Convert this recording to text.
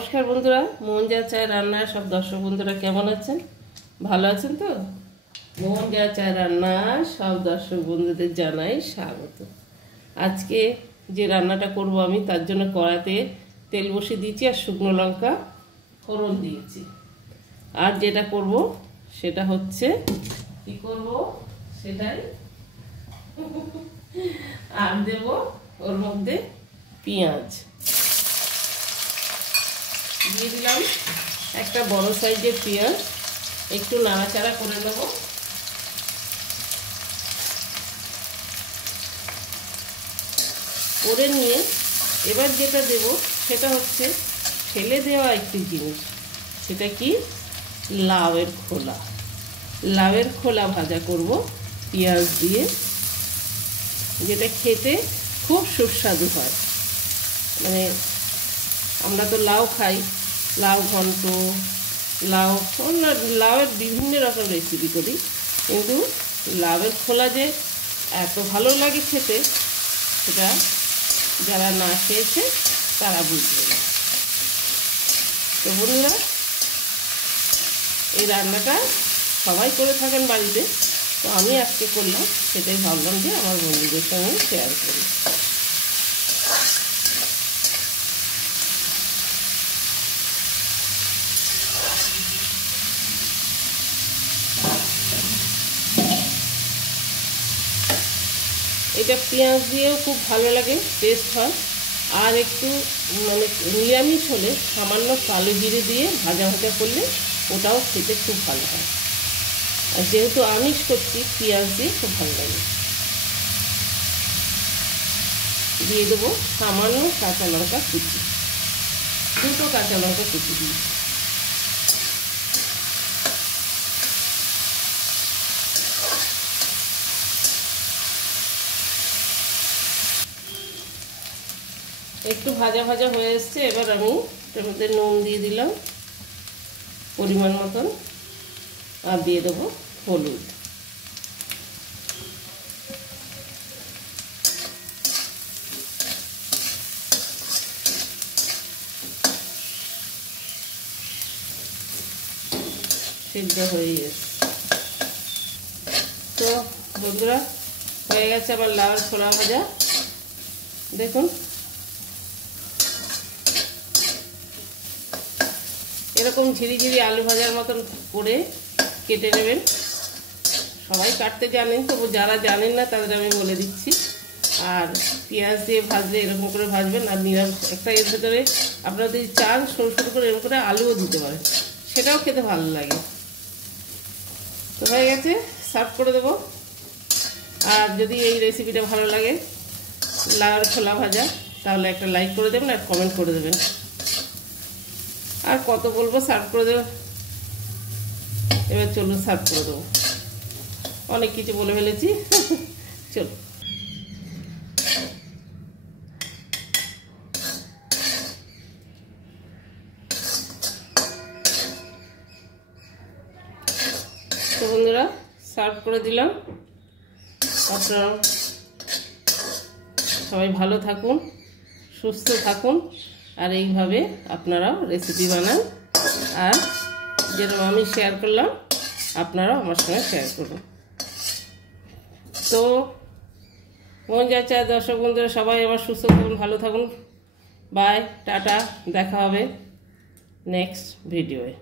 নমস্কার বন্ধুরা, মোহন যা চায় রান্নার সব দর্শক বন্ধুরা কেমন আছেন? ভালো আছেন তো? মোহন যা চায় রান্নার সব দর্শক বন্ধুদের জানাই স্বাগত। আজকে যে রান্নাটা করব আমি তার জন্য কড়াতে তেল বসিয়ে দিয়েছি আর শুকনো লঙ্কা ফোড়ন দিয়েছি। আর যেটা করব সেটা হচ্ছে কি করব সেটাই আর দেব ওর মধ্যে পেঁয়াজ দিয়ে দিলাম, একটা বড় সাইজের পেঁয়াজ। একটু নাড়াচাড়া করে নেব। করে নিয়ে এবার যেটা দেব সেটা হচ্ছে ফেলে দেওয়া একটি জিনিস, সেটা কি লাউয়ের খোলা। লাউয়ের খোলা ভাজা করব পেঁয়াজ দিয়ে, যেটা খেতে খুব সুস্বাদু হয়। মানে আমরা তো লাউ খাই, লাউ ঘন্ট, লাউ লাউয়ের বিভিন্ন রকম রেসিপি করি, কিন্তু লাউয়ের খোলা যে এত ভালো লাগে খেতে, সেটা যারা না খেয়েছে তারা বুঝবে না। তো বন্ধুরা, এই রান্নাটা সবাই করে থাকেন বাড়িতে, তো আমি আজকে করলাম, সেটাই ভাবলাম যে আমার বন্ধুদের সঙ্গে শেয়ার করি। এটা পেঁয়াজ দিয়েও খুব ভালো লাগে, টেস্ট হয়। আর একটু মানে নিরামিষ হলে সামান্য কালো জিরে দিয়ে ভাজা ভাজা করলে ওটাও খেতে খুব ভালো হয়। আর যেহেতু আমিষ করছি, পেঁয়াজ দিয়ে খুব ভালো লাগে। দিয়ে দেবো সামান্য কাঁচা লঙ্কা কুচি, দুটো কাঁচা লঙ্কা কুচি দিই। একটু ভাজা ভাজা হয়ে এসছে, এবার আমি এর মধ্যে নুন দিয়ে দিলাম পরিমাণ মতন, আর দিয়ে দেবো হলুদ। সিদ্ধ হয়ে গেছে। তো বন্ধুরা, হয়ে গেছে আমার লাউয়ের খোলা ভাজা। দেখুন, এরকম ঝিরিঝিরি আলু ভাজার মতন করে কেটে নেবেন। সবাই কাটতে জানেন, তবু যারা জানেন না তাদের আমি বলে দিচ্ছি। আর পেঁয়াজ দিয়ে ভাজলে এরকম করে ভাজবেন। আর নিরামিষ একটা এর ভেতরে আপনারা যদি চান সরু সরু করে এরকম করে আলুও দিতে পারেন, সেটাও খেতে ভালো লাগে। তো হয়ে গেছে, সার্ভ করে দেবো। আর যদি এই রেসিপিটা ভালো লাগে, লাউয়ের খোলা ভাজা, তাহলে একটা লাইক করে দেবেন আর কমেন্ট করে দেবেন। আর কত বলবো, সার্ভ করে দেবো। এবার চলুন সার্ভ করে দেবো, অনেক কিছু বলে ফেলেছি। চলো। তো বন্ধুরা, সার্ভ করে দিলাম। আপনারা সবাই ভালো থাকুন, সুস্থ থাকুন, আর এইভাবে আপনারাও রেসিপি বানান। আর যেরকম আমি শেয়ার করলাম, আপনারাও আমার সঙ্গে শেয়ার করুন। তো মন যা চায় দর্শক বন্ধুরা সবাই আমার সুস্থ থাকুন, ভালো থাকুন। বাই, টাটা, দেখা হবে নেক্সট ভিডিওয়ে।